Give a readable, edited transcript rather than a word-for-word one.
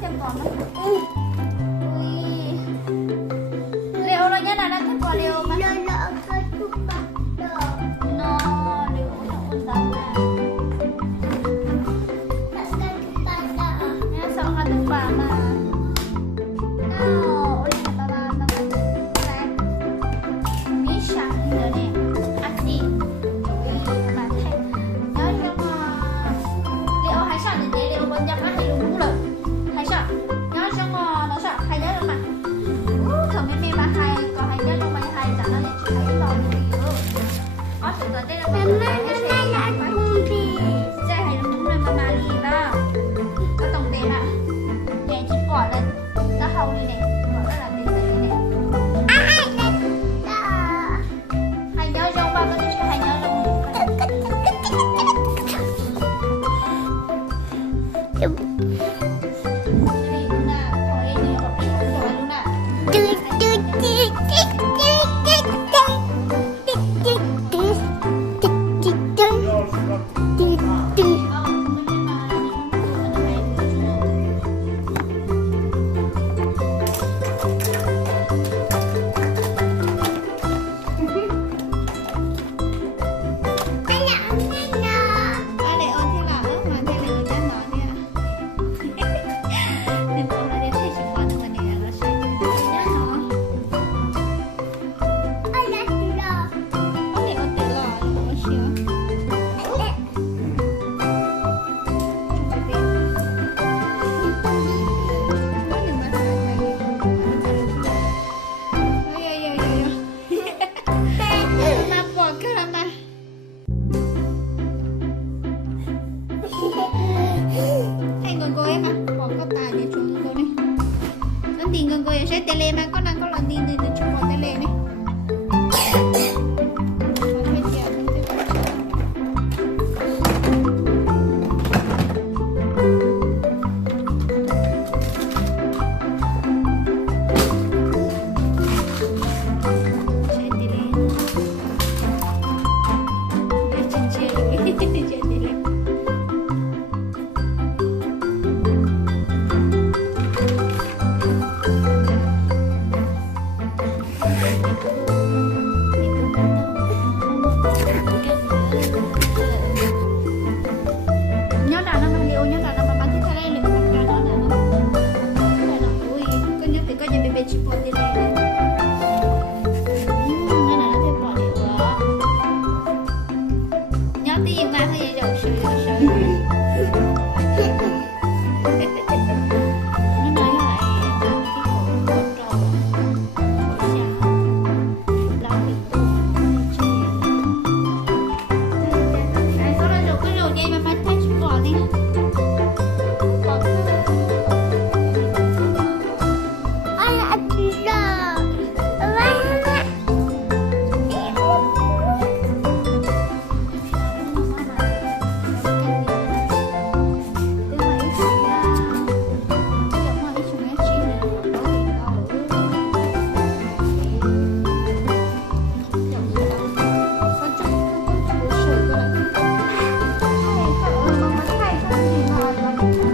xem còn nó. Ui. Liệu nó nhất là nó thích quả liệu mà. No, liệu nó ôn tao mà. Nha sao nggak tumpah mà. No, ulit na baba naman. Right? Misha, yun eh. Aksi. Mà thấy nhớ trong liệu hay sao thì để liệu bên trong á thì đúng rồi. Hay sao? Nhớ trong nó sao hay nhớ rồi mà. Thường mấy mà hay còn hay nhớ trong mày hay chẳng nó lại thấy to như gì nữa. Có sự gần đây là mình thấy cái xe hay phải xe hay đúng rồi mà đi đó. Có tổng tiền à? Vậy chỉ quả lên nó hâu đi nè, quả nó làm tiền tệ nè. Hay nhớ trong bao cái gì hay nhớ trong. Hay ngồi cô em à, bỏ con tài để xuống cô này. Nó tìm ngồi cô sẽ tele mà con